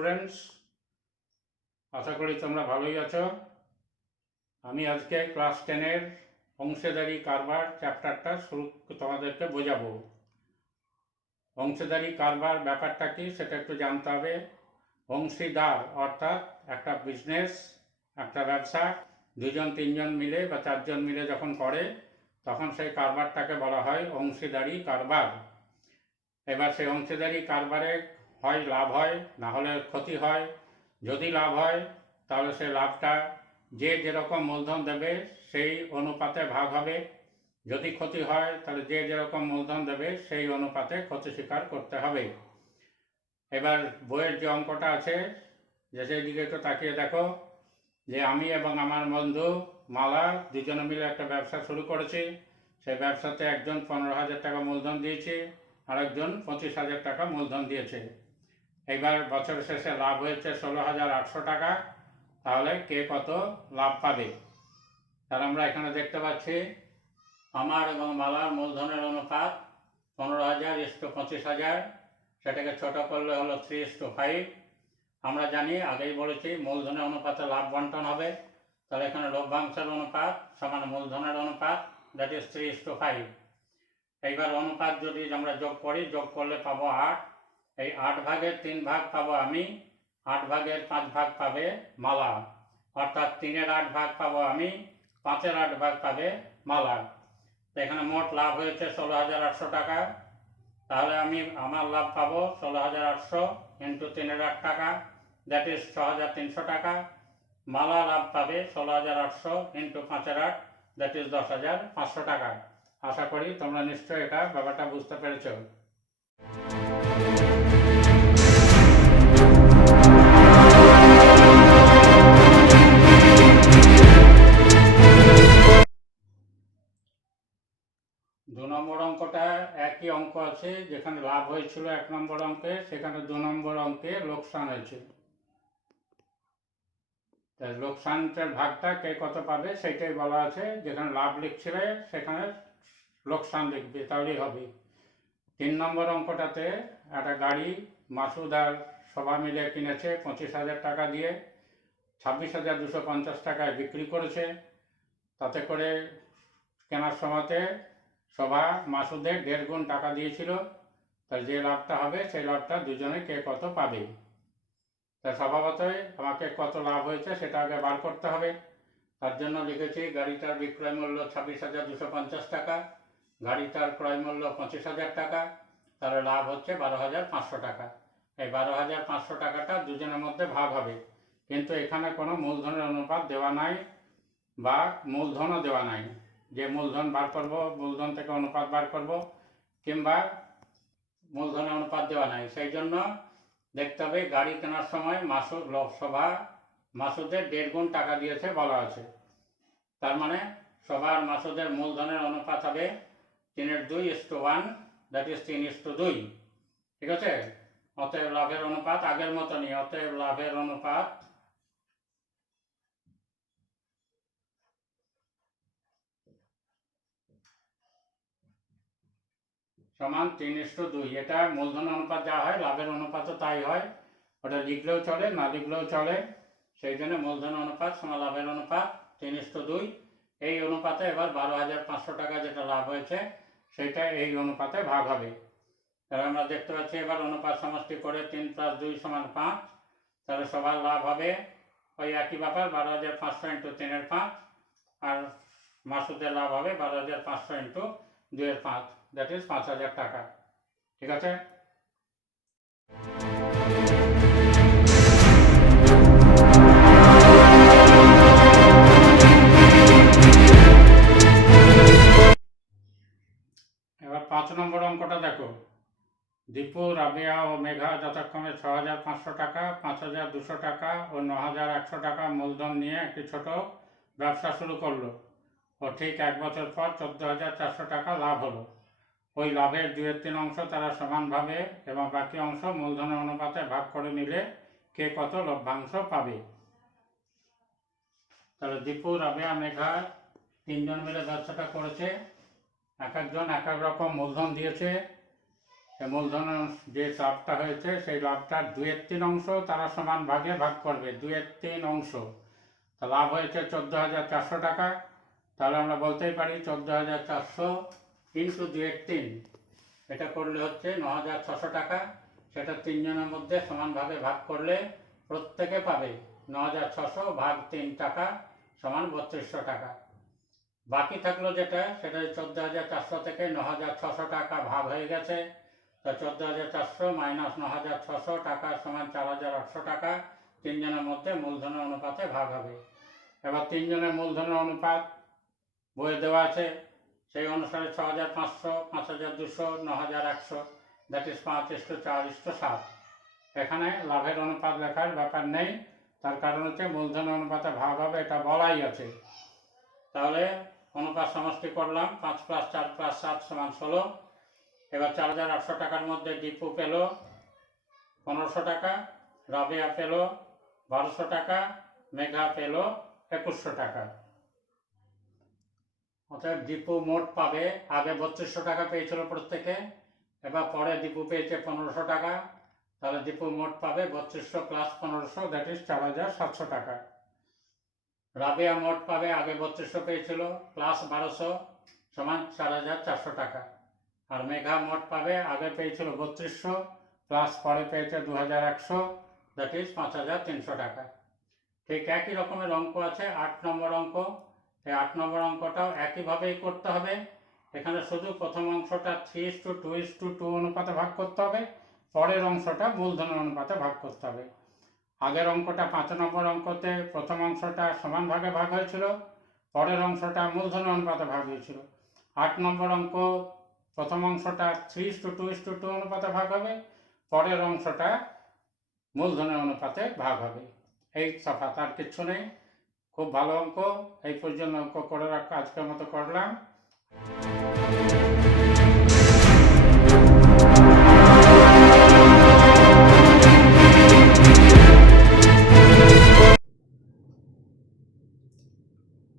Students, আশা করি তোমরা ভালোই আছো। আমি আজকে ক্লাস 10-এর অংশীদারি কারবার চ্যাপ্টারটা তোমাদেরকে বোঝাবো। অংশীদারি কারবার ব্যাপারটা কি সেটা একটু জানতে হবে। অংশীদার অর্থাৎ একটা বিজনেস, একটা ব্যবসা দুজন তিনজন মিলে বা চারজন মিলে যখন করে তখন সেই কারবারটাকে বলা হয় অংশীদারি কারবার। এবার সেই অংশীদারি কারবারে হয় লাভ হয়, না হলে ক্ষতি হয়। যদি লাভ হয় তাহলে সেই লাভটা যে যেরকম মূলধন দেবে সেই অনুপাতে ভাগ হবে। যদি ক্ষতি হয় তাহলে যে যেরকম মূলধন দেবে সেই অনুপাতে ক্ষতি স্বীকার করতে হবে। এবার বইয়ের যে অঙ্কটা আছে যে সেই দিকে একটু তাকিয়ে দেখো, যে আমি এবং আমার বন্ধু মালা দুজনে মিলে একটা ব্যবসা শুরু করেছি। সেই ব্যবসাতে একজন 15,000 টাকা মূলধন দিয়েছে, আরেকজন 25,000 টাকা মূলধন দিয়েছে। এইবার বছরের শেষে লাভ হয়েছে 16,800 টাকা। তাহলে কে কত লাভ পাবে? তাহলে আমরা এখানে দেখতে পাচ্ছি আমার এবং মালার মূলধনের অনুপাত 15,000:25,000। সেটাকে ছোট করলে হলো 3:5। আমরা জানি, আগেই বলেছি, মূলধনের অনুপাতে লাভ বন্টন হবে। তাহলে এখানে লভ্যাংশের অনুপাত সমান মূলধনের অনুপাত, দ্যাট ইজ 3:5। এইবার অনুপাত যদি আমরা যোগ করি, যোগ করলে পাবো 8। এই 8 ভাগের 3 ভাগ পাবো আমি, 8 ভাগের 5 ভাগ পাবে মালা। অর্থাৎ 3-এর 8 ভাগ পাবো আমি, 5-এর 8 ভাগ পাবে মালা। এখানে মোট লাভ হয়েছে 16,800 টাকা। তাহলে আমি আমার লাভ পাবো 16,800 ইন্টু 3-এর 8 টাকা, দ্যাট ইজ 6,300 টাকা। মালা লাভ পাবে 16,800 ইন্টু 5-এর 8, দ্যাট ইজ 10,500 টাকা। আশা করি তোমরা নিশ্চয়ই এটা ব্যাপারটা বুঝতে পেরেছ। দু নম্বর অঙ্কটা একই অঙ্ক আছে, যেখানে লাভ হয়েছিল 1 নম্বর অঙ্কে, সেখানে 2 নম্বর অঙ্কে লোকসান হয়েছে। লোকসানের ভাগটা কে কত পাবে সেটাই বলা আছে। যেখানে লাভ লিখছিলে সেখানে লোকসান লিখবে, তাহলেই হবে। 3 নম্বর অঙ্কটাতে একটা গাড়ি মাসুদ আর সবাই মিলে কিনেছে 25,000 টাকা দিয়ে, 26,250 টাকায় বিক্রি করেছে। তাতে করে কেনার সময়তে সভা মাসুদের 1.5 গুণ টাকা দিয়েছিল। তাই যে লাভটা হবে সেই লাভটা দুজনে কে কত পাবে। তাই স্বভাবতই আমাকে কত লাভ হয়েছে সেটা আগে বার করতে হবে। তার জন্য লিখেছি গাড়িটার বিক্রয় মূল্য 26,250 টাকা, গাড়িটার ক্রয় মূল্য 25,000 টাকা, তাহলে লাভ হচ্ছে 12,500 টাকা। এই 12,500 টাকাটা দুজনের মধ্যে ভাগ হবে। কিন্তু এখানে কোনো মূলধনের অনুপাত দেওয়া নাই বা মূলধনও দেওয়া নাই, যে মূলধন বার করব, মূলধন থেকে অনুপাত বার করব, কিংবা মূলধনের অনুপাত দেওয়া নাই। সেই জন্য দেখতে হবে গাড়ি কেনার সময় মাসুদ সভা মাসুদের 1.5 গুণ টাকা দিয়েছে বলা আছে। তার মানে সবার মাসুদের মূলধনের অনুপাত হবে 3:2:1, দ্যাট ইজ 3:2। ঠিক আছে? অতএব লাভের অনুপাত আগের মতনই। অতএব লাভের অনুপাত সমান 3:2। এটা মূলধন অনুপাত যা হয় লাভের অনুপাতও তাই হয়। ওটা লিখলেও চলে, না লিখলেও চলে। সেই জন্য মূলধন অনুপাত সমান লাভের অনুপাত 3:2। এই অনুপাতে এবার 12,500 টাকা যেটা লাভ হয়েছে সেটা এই অনুপাতে ভাগ হবে। তাহলে আমরা দেখতে পাচ্ছি এবার অনুপাত সমষ্টি করে 3 + 2 = 5। তাহলে সবার লাভ হবে ওই একই ব্যাপার, 12,500 ইন্টু 3-এর 5, আর মাসুদের লাভ হবে 12,500 ইন্টু 2-এর 5, দ্যাট ইজ 5,000 টাকা। ঠিক আছে? এবার 5 নম্বর অঙ্কটা দেখো। দীপু, রাবিয়া ও মেঘা যথাক্রমে 6,500 টাকা, 5,200 টাকা ও 9,100 টাকা মূলধন নিয়ে একটি ছোট ব্যবসা শুরু করলো ও ঠিক 1 বছর পর 14,400 টাকা লাভ হলো। ওই লাভের 2/3 অংশ তারা সমানভাবে এবং বাকি অংশ মূলধনের অনুপাতে ভাগ করে নিলে কে কত লভ্যাংশ পাবে? তাহলে দীপু, রাবিয়া, মেঘা 3 জন মিলে ব্যবসাটা করেছে। এক একজন এক এক রকম মূলধন দিয়েছে। মূলধনের যে লাভটা হয়েছে সেই লাভটার 2/3 তারা সমান ভাগে ভাগ করবে, 2/3। তো লাভ হয়েছে 14,400 টাকা। তাহলে আমরা বলতেই পারি 14,400 ইন্টু 2/3, এটা করলে হচ্ছে 9,600 টাকা। সেটা তিনজনের মধ্যে সমানভাবে ভাগ করলে প্রত্যেকে পাবে 9,600 ভাগ 3 টাকা সমান 3200 টাকা। বাকি থাকলো যেটা, সেটা 14,400 থেকে 9,600 টাকা ভাগ হয়ে গেছে। তা 14,400 মাইনাস 9,600 টাকা সমান 4,800 টাকা তিনজনের মধ্যে মূলধনের অনুপাতে ভাগ হবে। এবার তিনজনের মূলধনের অনুপাত বইয়ে দেওয়া আছে, সেই অনুসারে 6,500, 5,200, 9,100, দ্যাট ইজ 5:4:7। এখানে লাভের অনুপাত লেখার ব্যাপার নেই, তার কারণ হচ্ছে মূলধনের অনুপাতে ভাগ হবে, এটা বলাই আছে। তাহলে অনুপাত সমষ্টি করলাম, 5 + 4 + 7 = 16। এবার 4,800 টাকার মধ্যে দীপু পেল 1500 টাকা, রাবেয়া পেল 1200 টাকা, মেঘা পেল 2100 টাকা। অর্থাৎ দীপু মোট পাবে, আগে 3200 টাকা পেয়েছিল প্রত্যেকে, এবার পরে দীপু পেয়েছে 1500 টাকা। তাহলে দীপু মোট পাবে 3200 + 1500, দ্যাট ইজ 4,700 টাকা। রাবেয়া মোট পাবে, আগে 3200 পেয়েছিল, প্লাস 1200 সমান 4,400 টাকা। আর মেঘা মোট পাবে, আগে পেয়েছিল 3200 প্লাস পরে পেয়েছে 2,100, দ্যাট ইজ 5,300 টাকা। ঠিক একই রকমের অঙ্ক আছে 8 নম্বর অঙ্ক। এই 8 নম্বর অঙ্কটাও একইভাবেই করতে হবে। এখানে শুধু প্রথম অংশটা 3:2:2 অনুপাতে ভাগ করতে হবে, পরের অংশটা মূলধনের অনুপাতে ভাগ করতে হবে। আগের অঙ্কটা 5 নম্বর অঙ্কতে প্রথম অংশটা সমান ভাগে ভাগ হয়েছিল, পরের অংশটা মূলধনের অনুপাতে ভাগ হয়েছিল। 8 নম্বর অঙ্ক প্রথম অংশটা 3:2:2 অনুপাতে ভাগ হবে, পরের অংশটা মূলধনের অনুপাতে ভাগ হবে। এই তফাৎ, আর কিচ্ছু নেই। খুব ভালো অঙ্ক। এই পর্যন্ত অঙ্ক করে রাখা আজকের মতো করলাম।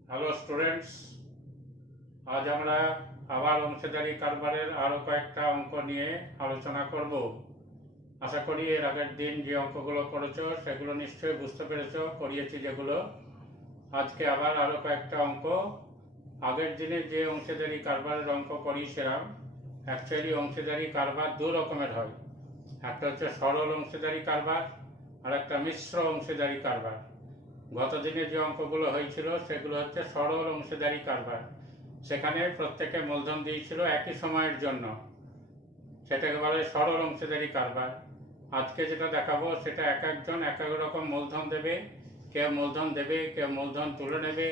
হ্যালো স্টুডেন্টস, আজ আমরা আবার অংশীদারি কারবারের আরও কয়েকটা অঙ্ক নিয়ে আলোচনা করব। আশা করি এর আগের দিন যে অঙ্কগুলো করেছো সেগুলো নিশ্চয়ই বুঝতে পেরেছো, করিয়েছি যেগুলো। আজকে আবার আরও কয়েকটা অঙ্ক। আগের দিনে যে অংশীদারি কারবারের অঙ্ক করিয়েছিলাম, অ্যাকচুয়ালি অংশীদারি কারবার দু রকমের হয়। একটা হচ্ছে সরল অংশীদারি কারবার, আর একটা মিশ্র অংশীদারি কারবার। গত দিনে যে অঙ্কগুলো হয়েছিল সেগুলো হচ্ছে সরল অংশীদারি কারবার। সেখানে প্রত্যেকে মূলধন দিয়েছিল একই সময়ের জন্য, সেটাকে বলে সরল অংশীদারি কারবার। আজকে যেটা দেখাবো সেটা এক একজন এক এক রকম মূলধন দেবে, কেউ মূলধন দেবে, কেউ মূলধন তুলে নেবে।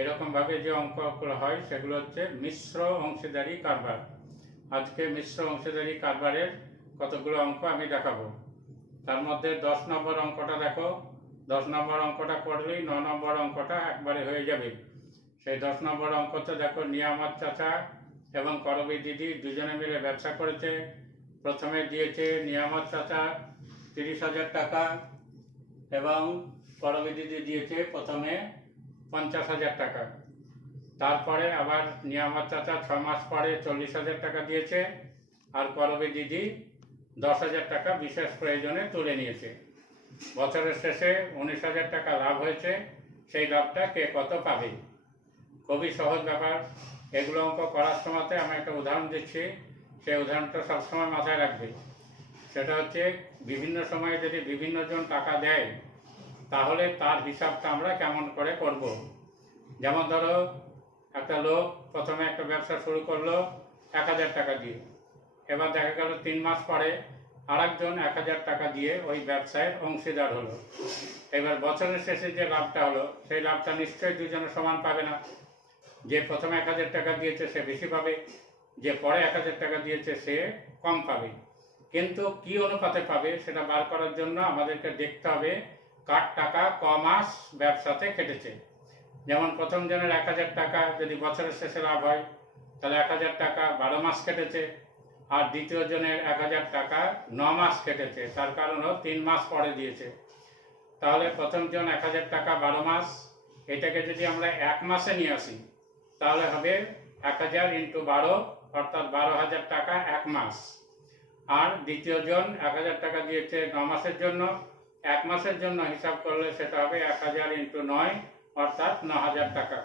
এরকমভাবে যে অঙ্কগুলো হয় সেগুলো হচ্ছে মিশ্র অংশীদারি কারবার। আজকে মিশ্র অংশীদারি কারবারের কতগুলো অঙ্ক আমি দেখাবো। তার মধ্যে 10 নম্বর অঙ্কটা দেখো। 10 নম্বর অঙ্কটা করলেই 9 নম্বর অঙ্কটা একবারে হয়ে যাবে। সেই 10 নম্বর অঙ্কতে দেখো, নিয়ামত চাচা এবং করবী দিদি দুজনে মিলে ব্যবসা করেছে। প্রথমে দিয়েছে নিয়ামত চাচা 30,000 টাকা এবং করবী দিদি দিয়েছে প্রথমে 50,000 টাকা। তারপরে আবার নিয়ামত চাচা 6 মাস পরে 40,000 টাকা দিয়েছে, আর করবী দিদি 10,000 টাকা বিশেষ প্রয়োজনে তুলে নিয়েছে। বছরের শেষে 19,000 টাকা লাভ হয়েছে। সেই লাভটা কে কত পাবে? খুবই সহজ ব্যাপার। এগুলো অঙ্ক করার সময়তে আমি একটা উদাহরণ দিচ্ছি, সেই উদাহরণটা সবসময় মাথায় রাখবে। সেটা হচ্ছে, বিভিন্ন সময়ে যদি বিভিন্ন জন টাকা দেয় তাহলে তার হিসাবটা আমরা কেমন করে করব। যেমন ধরো, একটা লোক প্রথমে একটা ব্যবসা শুরু করলো 1,000 টাকা দিয়ে। এবার দেখা গেল 3 মাস পরে আরেকজন 1,000 টাকা দিয়ে ওই ব্যবসায় অংশীদার হলো। এবার বছরের শেষে যে লাভটা হলো সেই লাভটা নিশ্চয়ই দুজনে সমান পাবে না। যে প্রথমে 1,000 টাকা দিয়েছে সে বেশি পাবে, যে পরে 1,000 টাকা দিয়েছে সে কম পাবে। কিন্তু কি অনুপাতে পাবে সেটা বার করার জন্য আমাদেরকে দেখতে হবে কার টাকা ক মাস ব্যবসাতে কেটেছে। যেমন প্রথম জনের 1,000 টাকা যদি বছরের শেষে লাভ হয় তাহলে 1,000 টাকা 12 মাস কেটেছে, আর দ্বিতীয় জনের 1,000 টাকা 9 মাস কেটেছে। তার কারণ 3 মাস পরে দিয়েছে। তাহলে প্রথম জন 1,000 টাকা 12 মাস, এটাকে যদি আমরা 1 মাসে নিয়ে আসি তাহলে হবে 1,000 × 12, অর্থাৎ 12,000 টাকা 1 মাস। আর দ্বিতীয় জন 1000 টাকা দিয়েছে 9 মাসের জন্য। 1 মাসের জন্য হিসাব করলে সেটা হবে 1000 × 9 অর্থাৎ 9000 টাকা।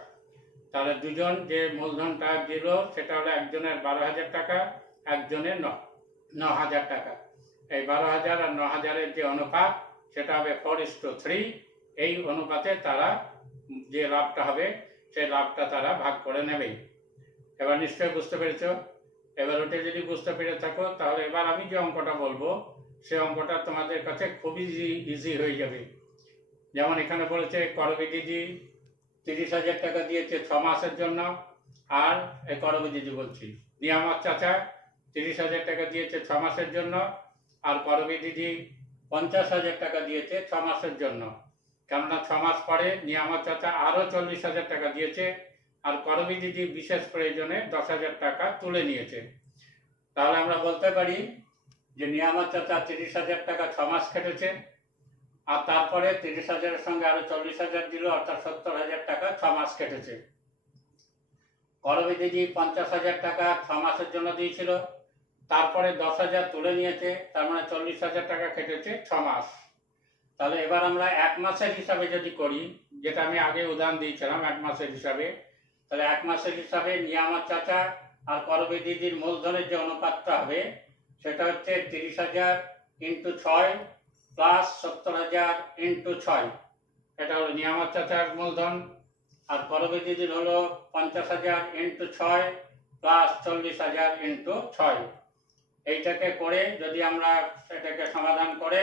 তাহলে দুজন যে মূলধনটা দিল সেটা হলো একজনের 12,000 টাকা, একজনের 9,000 টাকা। এই 12,000 আর 9,000-এর যে অনুপাত সেটা হবে 4:3। এই অনুপাতে তারা যে লাভটা হবে সেই লাভটা তারা ভাগ করে নেবে। এবার নিশ্চয়ই বুঝতে পেরেছ। এবার ওটা যদি বুঝতে পেরে থাকো তাহলে এবার আমি যে অঙ্কটা বলবো সেই অঙ্কটা তোমাদের কাছে খুবই ইজি হয়ে যাবে। যেমন এখানে বলেছে করবী দিদি 30,000 টাকা দিয়েছে 6 মাসের জন্য। আর এই করবী দিদি বলছি, নিয়ামত চাচা 30,000 টাকা দিয়েছে 6 মাসের জন্য। আর করবী দিদি 50,000 টাকা দিয়েছে 6 মাসের জন্য। কেননা 6 মাস পরে নিয়ামত চাচা আরও 40,000 টাকা দিয়েছে, আর করবী দিদি বিশেষ প্রয়োজনে 10,000 টাকা তুলে নিয়েছে। তাহলে আমরা বলতে পারি যে নিয়ামত চাচা 30,000 টাকা 6 মাস খেটেছে, আর তারপরে 30,000-এর সঙ্গে আরো 40,000 দিল, অর্থাৎ 70,000 টাকা 6 মাস কেটেছে। করবী দিদি 50,000 টাকা 6 মাসের জন্য দিয়েছিল, তারপরে 10,000 তুলে নিয়েছে, তার মানে 40,000 টাকা কেটেছে 6 মাস। তাহলে এবার আমরা 1 মাসের হিসাবে যদি করি, যেটা আমি আগে উদাহরণ দিয়েছিলাম 1 মাসের হিসাবে, তাহলে 1 মাসের হিসাবে নিয়ামত চাচা আর করবী দিদির মূলধনের যে অনুপাতটা হবে সেটা হচ্ছে 30,000 × 6 প্লাস 70,000 × 6। এটা হলো নিয়ামত চাচার মূলধন। আর করবী দিদির হলো 50,000 × 6 প্লাস 40,000 × 6। এইটাকে করে যদি আমরা এটাকে সমাধান করে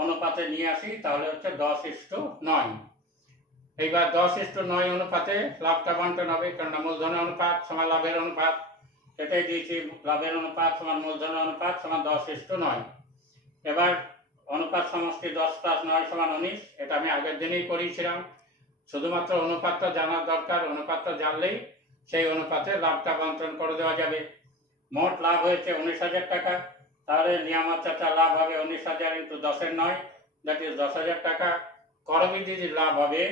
অনুপাতে নিয়ে আসি তাহলে হচ্ছে 10:9। এইবার 10:9 অনুপাতে লাভটা বন্টন হবে, কারণ মূলধনের অনুপাত সমান লাভের অনুপাত, সেটাই দিয়েছি। লাভের অনুপাত সমান মূলধনের অনুপাত সমান 10:9। এবার অনুপাত সমষ্টি 10 + 9 = 19। এটা আমি আগের দিনেই করিয়েছিলাম। শুধুমাত্র অনুপাতটা জানার দরকার, অনুপাতটা জানলেই সেই অনুপাতে লাভটা বন্টন করে দেওয়া যাবে। মোট লাভ হয়েছে 19,000 টাকা। তাহলে নিয়ামত চাচার লাভ হবে 19,000 × 10⁹, দ্যাট ইজ 10,000 টাকা। করবী দিদির লাভ হবে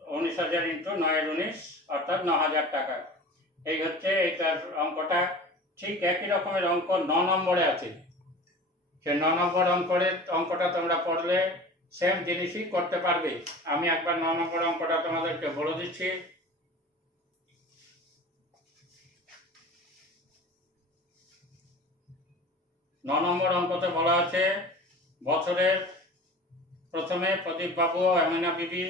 19,000 × 9⁹, অর্থাৎ 9,000 টাকা। এই হচ্ছে এইটার অঙ্কটা। ঠিক একই রকমের অঙ্ক 9 নম্বরে আছে। সেই 9 নম্বর অঙ্কটা তোমরা পড়লে সেম জিনিসই করতে পারবে। আমি একবার 9 নম্বর অঙ্কটা তোমাদেরকে বলে দিচ্ছি। 9 নম্বর অঙ্কতে বলা আছে, বছরের প্রথমে প্রদীপ বাবু ও আমিনা বিবি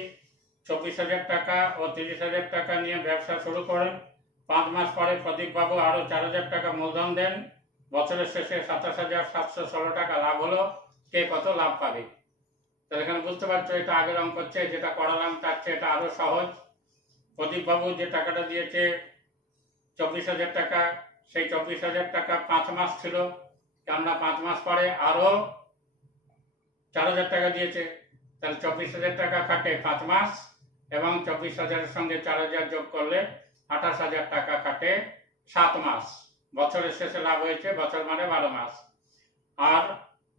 24,000 টাকা ও 30,000 টাকা নিয়ে ব্যবসা শুরু করেন। 5 মাস পরে প্রদীপ বাবু আরও 4,000 টাকা মূলধন দেন। বছরের শেষে 27,716 টাকা লাভ হলো। কে কত লাভ পাবে? তাহলে এখানে বুঝতে পারছো এটা আগের অঙ্ক হচ্ছে, যেটা করালাম তার চেয়ে এটা আরও সহজ। প্রদীপ বাবু যে টাকাটা দিয়েছে 24,000 টাকা, সেই 24,000 টাকা 5 মাস ছিল, কেননা 5 মাস পরে আরও 4,000 টাকা দিয়েছে। তাহলে 24,000 টাকা খাটে 5 মাস, এবং 24,000-এর সঙ্গে 4,000 যোগ করলে 28,000 টাকা খাটে 7 মাস। বছরের শেষে লাভ হয়েছে, বছর মানে 12 মাস। আর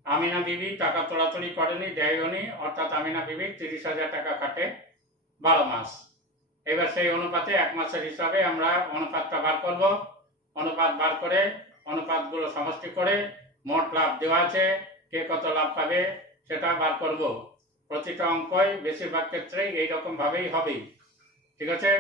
আমিনা বিবি টাকা তোলাতুলি করেনি, দেয়নি, অর্থাৎ আমিনা বিবি 30,000 টাকা খাটে 12 মাস। এবার সেই অনুপাতে 1 মাসের হিসাবে আমরা অনুপাতটা বার করব। অনুপাত বার করে অনুপাতগুলো সমষ্টি করে মোট লাভ দেওয়া আছে, কে কত লাভ পাবে সেটা বার করব। প্রতিটা অঙ্কই বেশিরভাগ ক্ষেত্রেই এইরকম ভাবেই হবে। ঠিক আছে।